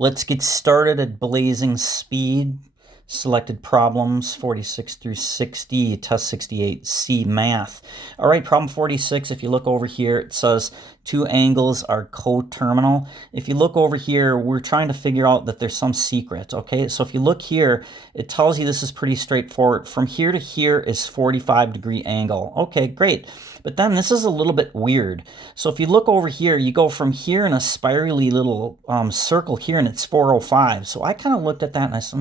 Let's get started at blazing speed. Selected problems 46 through 60, test 68, C math. All right, problem 46, if you look over here, it says two angles are coterminal. If you look over here, we're trying to figure out that there's some secret, okay? So if you look here, it tells you this is pretty straightforward. From here to here is 45-degree angle. Okay, great. But then this is a little bit weird. So if you look over here, you go from here in a spirally little circle here, and it's 405. So I kind of looked at that and I said,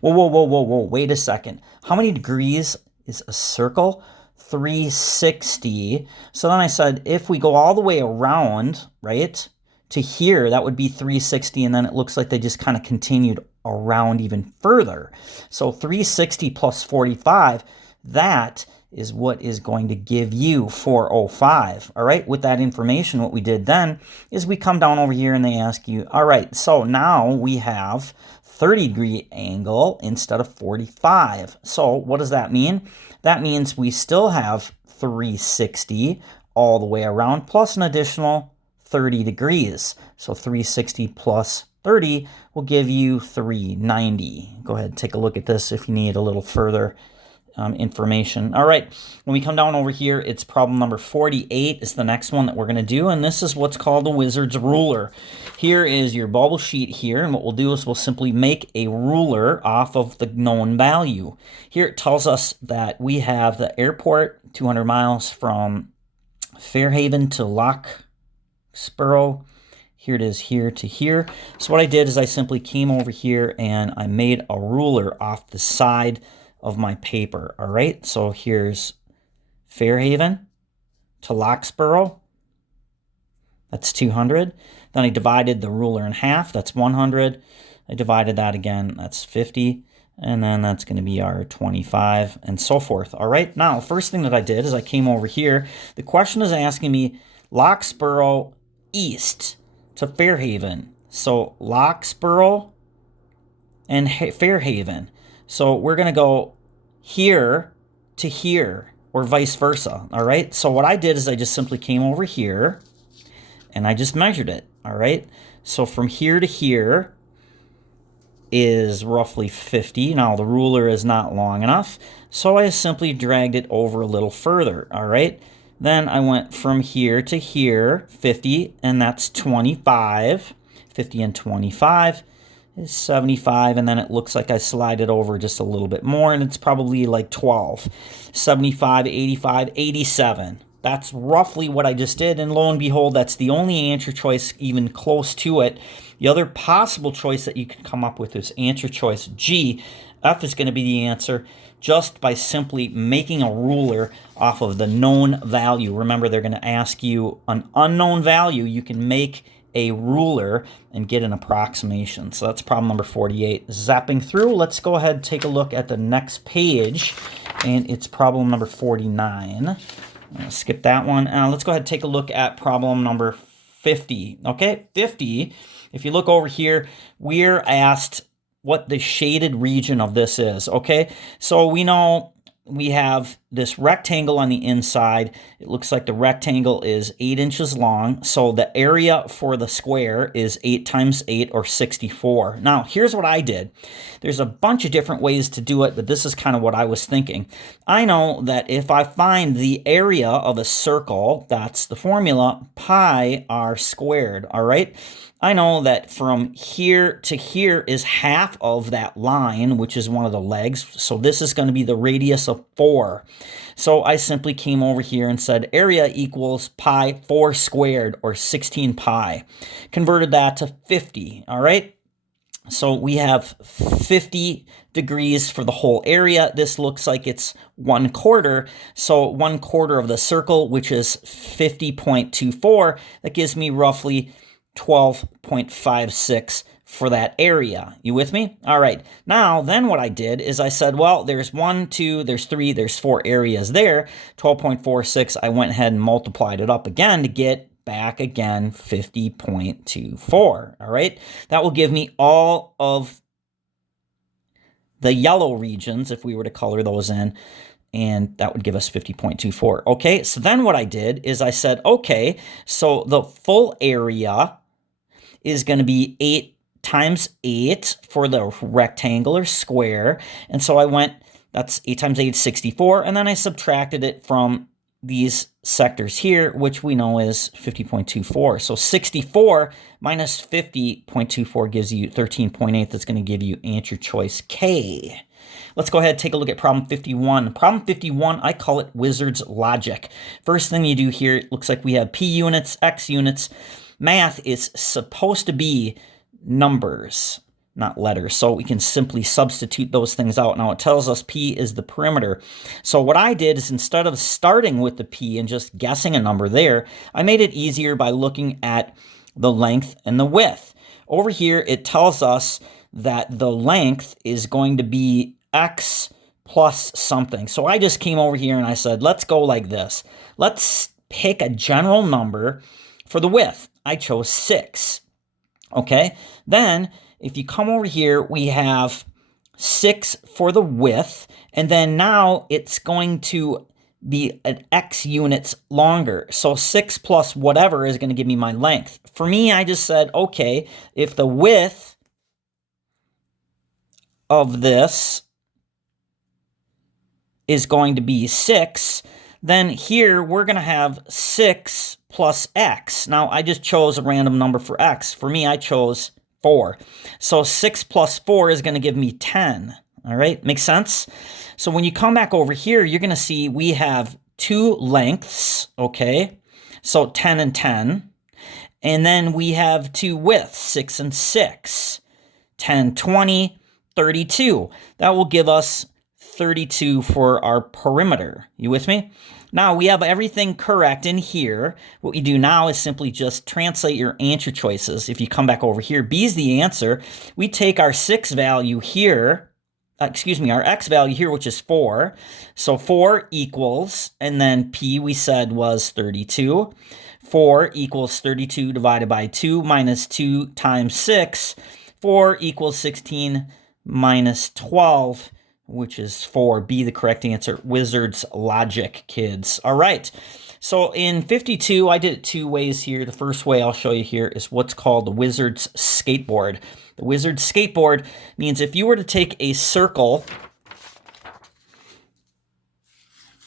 whoa, wait a second. How many degrees is a circle? 360. So then I said, if we go all the way around, right, to here, that would be 360, and then it looks like they just kind of continued around even further. So 360 plus 45, that is what is going to give you 405. All right, with that information, what we did then is we come down over here and they ask you, all right, so now we have 30-degree angle instead of 45. So what does that mean? That means we still have 360 all the way around plus an additional 30 degrees. So 360 plus 30 will give you 390. Go ahead and take a look at this if you need a little further information. All right, when we come down over here, it's problem number 48 is the next one that we're going to do, and this is what's called the wizard's ruler. Here is your bubble sheet here, and what we'll do is we'll simply make a ruler off of the known value. Here it tells us that we have the airport 200 miles from Fairhaven to Locksboro. Here it is, here to here. So what I did is I simply came over here and I made a ruler off the side of my paper. All right, so here's Fairhaven to Locksboro. That's 200. Then I divided the ruler in half. That's 100. I divided that again. That's 50. And then that's going to be our 25 and so forth. All right, now first thing that I did is I came over here. The question is asking me Locksboro east to Fairhaven. So Locksboro and Fairhaven. So we're going to go here to here or vice versa. All right. So what I did is I just simply came over here and I just measured it. All right. So from here to here is roughly 50. Now the ruler is not long enough, so I simply dragged it over a little further. All right. Then I went from here to here, 50, and that's 25. 50 and 25 is 75, and then it looks like I slide it over just a little bit more, and it's probably like 12. 75, 85, 87. That's roughly what I just did, and lo and behold, that's the only answer choice even close to it. The other possible choice that you can come up with is answer choice G. F is going to be the answer just by simply making a ruler off of the known value. Remember, they're going to ask you an unknown value. You can make a ruler and get an approximation. So that's problem number 48. Zapping through, let's go ahead and take a look at the next page, and it's problem number 49. Skip that one. Let's go ahead and take a look at problem number 50. Okay, 50, if you look over here, we're asked what the shaded region of this is. Okay, so we know we have this rectangle on the inside. It looks like the rectangle is 8 inches long. So the area for the square is 8 times 8 or 64. Now, here's what I did. There's a bunch of different ways to do it, but this is kind of what I was thinking. I know that if I find the area of a circle, that's the formula, pi r squared, all right? I know that from here to here is half of that line, which is one of the legs. So this is going to be the radius of 4. So I simply came over here and said area equals pi 4 squared or 16 pi. Converted that to 50, all right? So we have 50 degrees for the whole area. This looks like it's 1/4. So 1/4 of the circle, which is 50.24, that gives me roughly 12.56 for that area. You with me? All right. Now, then what I did is I said, well, there's 1, 2, there's 3, there's 4 areas there. 12.46, I went ahead and multiplied it up again to get back again 50.24. All right. That will give me all of the yellow regions if we were to color those in, and that would give us 50.24. Okay, so then what I did is I said, okay, so the full area is going to be 8 times 8 for the rectangular square. And so I went, that's 8 times 8 is 64. And then I subtracted it from these sectors here, which we know is 50.24. So 64 minus 50.24 gives you 13.8. That's going to give you answer choice K. Let's go ahead and take a look at problem 51. Problem 51, I call it wizard's logic. First thing you do here, it looks like we have P units, X units. Math is supposed to be numbers, not letters. So we can simply substitute those things out. Now it tells us P is the perimeter. So what I did is instead of starting with the P and just guessing a number there, I made it easier by looking at the length and the width. Over here, it tells us that the length is going to be X plus something. So I just came over here and I said, let's go like this. Let's pick a general number for the width. I chose 6. Okay, then if you come over here, we have 6 for the width, and then now it's going to be an X units longer. So 6 plus whatever is going to give me my length. For me, I just said, okay, if the width of this is going to be 6, then here we're going to have 6 plus X. Now, I just chose a random number for X. For me, I chose 4. So 6 plus 4 is going to give me 10. All right, makes sense? So when you come back over here, you're going to see we have 2 lengths, okay? So 10 and 10. And then we have 2 widths, 6 and 6. 10, 20, 32. That will give us 32 for our perimeter. You with me? Now we have everything correct in here. What we do now is simply just translate your answer choices. If you come back over here, B is the answer. We take our 6 value here, our X value here, which is 4. So 4 equals, and then P we said was 32. 4 equals 32 divided by 2 minus 2 times 6. 4 equals 16 minus 12, which is 4. B, the correct answer. Wizard's logic, kids. All right. So in 52, I did it 2 ways here. The first way I'll show you here is what's called the wizard's skateboard. The wizard's skateboard means if you were to take a circle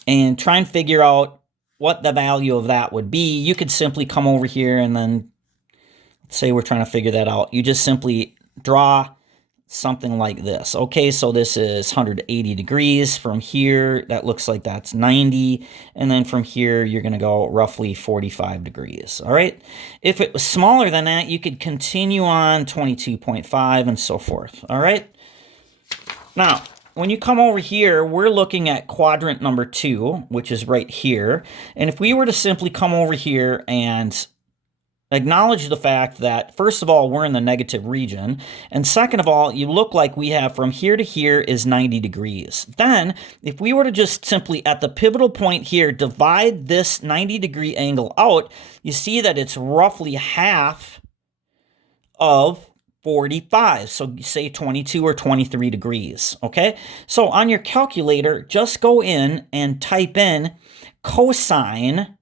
and try and figure out what the value of that would be, you could simply come over here and then, let's say we're trying to figure that out. You just simply draw something like this. Okay, so this is 180 degrees. From here, that looks like that's 90. And then from here, you're going to go roughly 45 degrees. All right. If it was smaller than that, you could continue on 22.5 and so forth. All right. Now, when you come over here, we're looking at quadrant number 2, which is right here. And if we were to simply come over here and acknowledge the fact that, first of all, we're in the negative region, and second of all, you look like we have from here to here is 90 degrees. Then, if we were to just simply, at the pivotal point here, divide this 90-degree angle out, you see that it's roughly half of 45. So say 22 or 23 degrees, okay? So on your calculator, just go in and type in cosine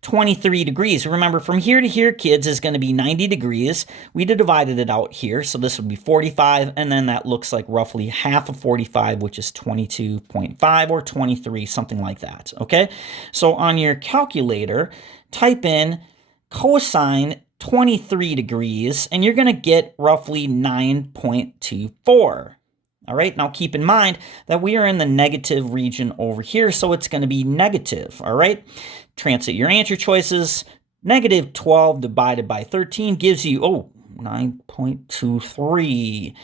23 degrees. Remember, from here to here, kids, is going to be 90 degrees. We divided it out here, so this would be 45, and then that looks like roughly half of 45, which is 22.5 or 23, something like that, okay? So on your calculator, type in cosine 23 degrees, and you're going to get roughly 9.24. All right, now keep in mind that we are in the negative region over here, so it's going to be negative, all right? Translate your answer choices. Negative 12 divided by 13 gives you, 9.23.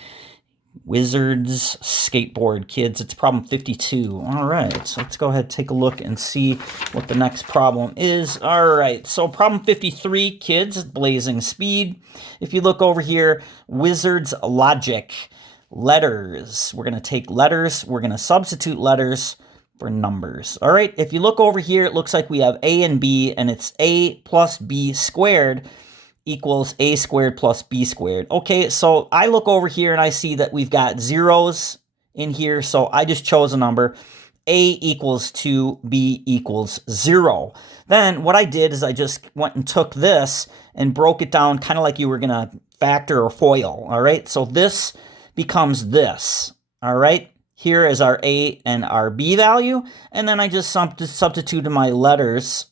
Wizard's skateboard, kids. It's problem 52. All right, so let's go ahead and take a look and see what the next problem is. All right, so problem 53, kids, blazing speed. If you look over here, wizard's logic. Letters. We're going to take letters. We're going to substitute letters for numbers. All right, if you look over here, it looks like we have A and B, and it's A plus B squared equals A squared plus B squared. Okay, so I look over here and I see that we've got zeros in here, so I just chose a number. A equals 2, B equals 0. Then what I did is I just went and took this and broke it down kind of like you were going to factor or FOIL, all right? So this becomes this, all right? Here is our A and our B value, and then I just substituted my letters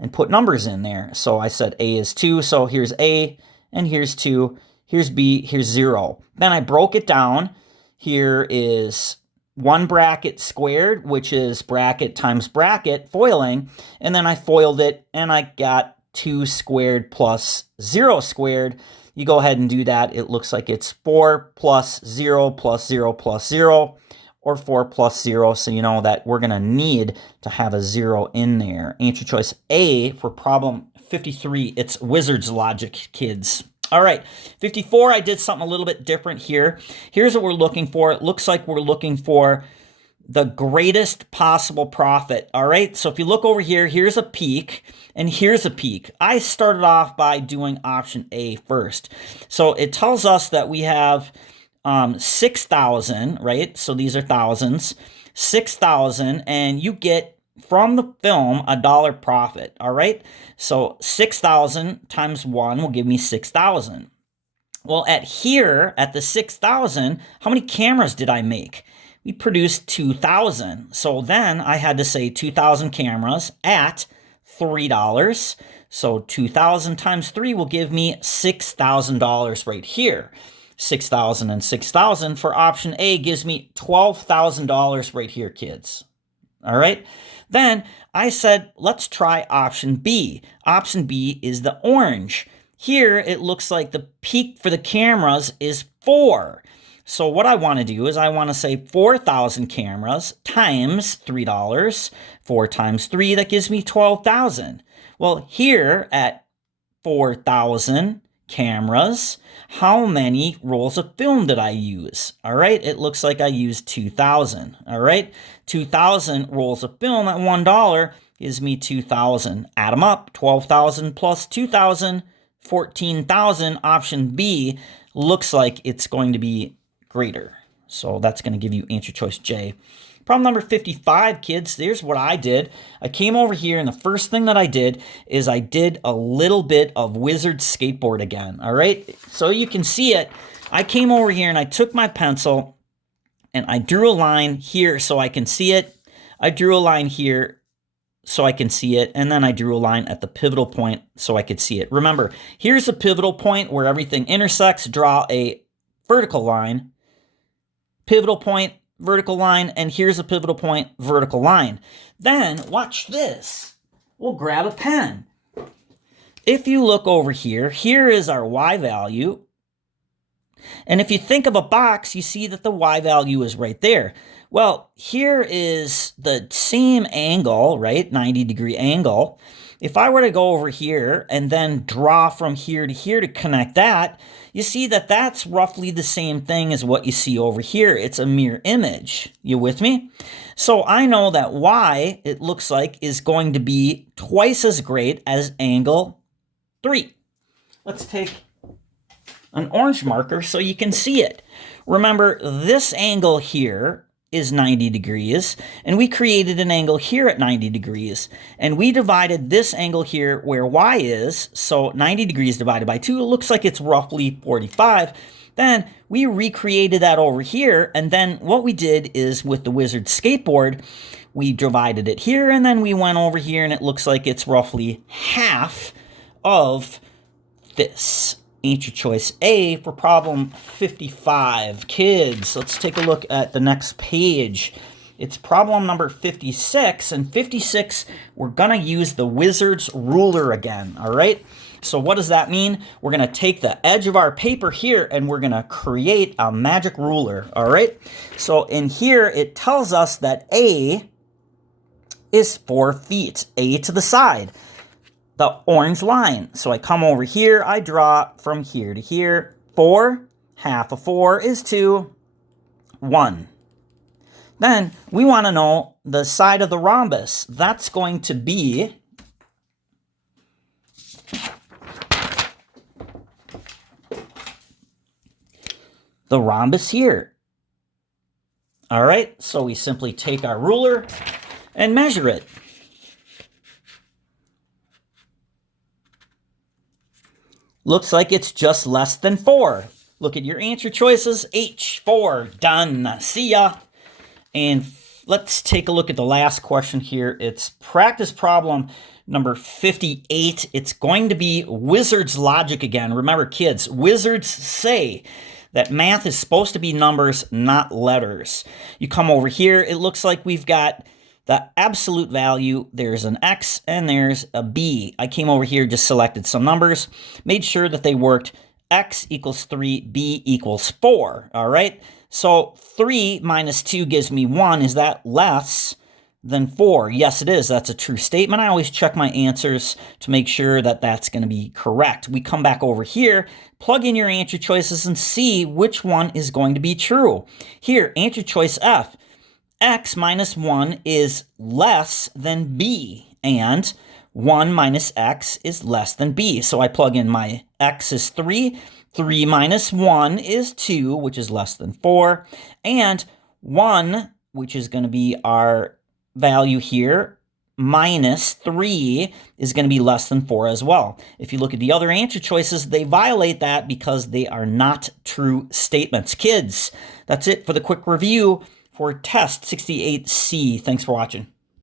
and put numbers in there. So I said A is 2, so here's A, and here's 2, here's B, here's 0. Then I broke it down. Here is 1 bracket squared, which is bracket times bracket, foiling, and then I foiled it, and I got 2 squared plus 0 squared. You go ahead and do that. It looks like it's 4 plus 0 plus 0 plus 0, or 4 plus 0, so you know that we're going to need to have a 0 in there. Answer choice A for problem 53. It's Wizard's logic, kids. All right, 54, I did something a little bit different here. Here's what we're looking for. It looks like we're looking for the greatest possible profit, all right? So if you look over here, here's a peak, and here's a peak. I started off by doing option A first. So it tells us that we have 6,000, right? So these are thousands, 6,000, and you get from the film $1 profit, all right? So 6,000 times 1 will give me 6,000. Well, at the 6,000, how many cameras did I make? We produced 2,000. So then I had to say 2,000 cameras at $3. So 2,000 times 3 will give me $6,000 right here. 6,000 and 6,000 for option A gives me $12,000 right here, kids. All right. Then I said, let's try option B. Option B is the orange. Here, it looks like the peak for the cameras is 4. So what I want to do is I want to say 4,000 cameras times $3. 4 times 3, that gives me 12,000. Well, here at 4,000 cameras, how many rolls of film did I use? All right, it looks like I used 2,000. All right, 2,000 rolls of film at $1 gives me 2,000. Add them up, 12,000 plus 2,000, 14,000. Option B looks like it's going to be greater. So that's going to give you answer choice J. Problem number 55, kids, here's what I did. I came over here, and the first thing that I did is I did a little bit of Wizard skateboard again, all right? So you can see it. I came over here, and I took my pencil, and I drew a line here so I can see it. I drew a line here so I can see it, and then I drew a line at the pivotal point so I could see it. Remember, here's the pivotal point where everything intersects. Draw a vertical line, pivotal point, vertical line, and here's a pivotal point, vertical line. Then, watch this. We'll grab a pen. If you look over here, here is our Y value. And if you think of a box, you see that the Y value is right there. Well, here is the same angle, right? 90-degree angle. If I were to go over here and then draw from here to connect that, you see that that's roughly the same thing as what you see over here. It's a mirror image. You with me? So I know that Y, it looks like, is going to be twice as great as angle 3. Let's take an orange marker so you can see it. Remember, this angle here is 90 degrees, and we created an angle here at 90 degrees, and we divided this angle here where Y is, so 90 degrees divided by 2, it looks like it's roughly 45. Then we recreated that over here, and then what we did is with the Wizard skateboard, we divided it here, and then we went over here, and it looks like it's roughly half of this. Answer choice A for problem 55. Kids, let's take a look at the next page. It's problem number 56, and 56, we're going to use the Wizard's ruler again, all right? So what does that mean? We're going to take the edge of our paper here, and we're going to create a magic ruler, all right? So in here, it tells us that A is 4 feet, A to the side. The orange line. So I come over here, I draw from here to here. 4, half of 4 is 2, 1. Then we want to know the side of the rhombus. That's going to be the rhombus here. All right, so we simply take our ruler and measure it. Looks like it's just less than 4. Look at your answer choices. H4, done. See ya. And let's take a look at the last question here. It's practice problem number 58. It's going to be Wizard's logic again. Remember, kids, wizards say that math is supposed to be numbers, not letters. You come over here, it looks like we've got the absolute value. There's an X and there's a B. I came over here, just selected some numbers, made sure that they worked. X equals 3, B equals 4, all right? So 3 minus 2 gives me 1. Is that less than 4? Yes, it is. That's a true statement. I always check my answers to make sure that that's going to be correct. We come back over here, plug in your answer choices, and see which one is going to be true. Here, answer choice F. X minus 1 is less than B, and 1 minus X is less than B. So I plug in my X is 3, 3 minus 1 is 2, which is less than 4, and 1, which is going to be our value here, minus 3 is going to be less than 4 as well. If you look at the other answer choices, they violate that because they are not true statements. Kids, that's it for the quick review for test 68C. Thanks for watching.